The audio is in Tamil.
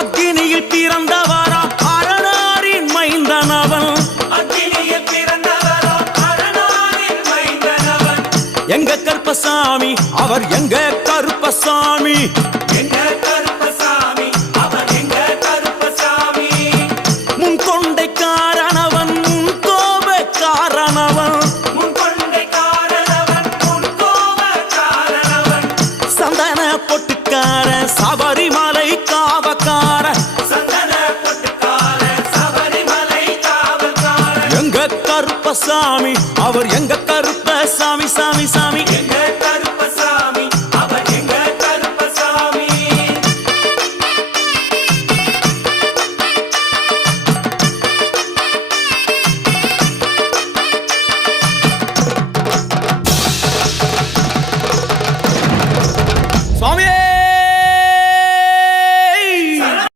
அக்கினியில் பிறந்தவரா அரணாரின் மைந்தனவன். அக்கினியில் பிறந்தவரா அரணாரின் மைந்தனவன். எங்க கருப்பசாமி அவர் எங்க கருப்பசாமி. எங்க கருப்பசாமி அவர் எங்க கருப்பசாமி. முன் கொண்டை காரணவன் முன் கோப காரணவன். முன் கொண்டை காரணவன் முன் கோப காரணவன். சந்தன பொட்டுக்கார சபரிமலை காவக்கார. சந்தன பொட்டுக்கார சபரிமலை காவல்கார. எங்க கருப்பசாமி அவர் எங்க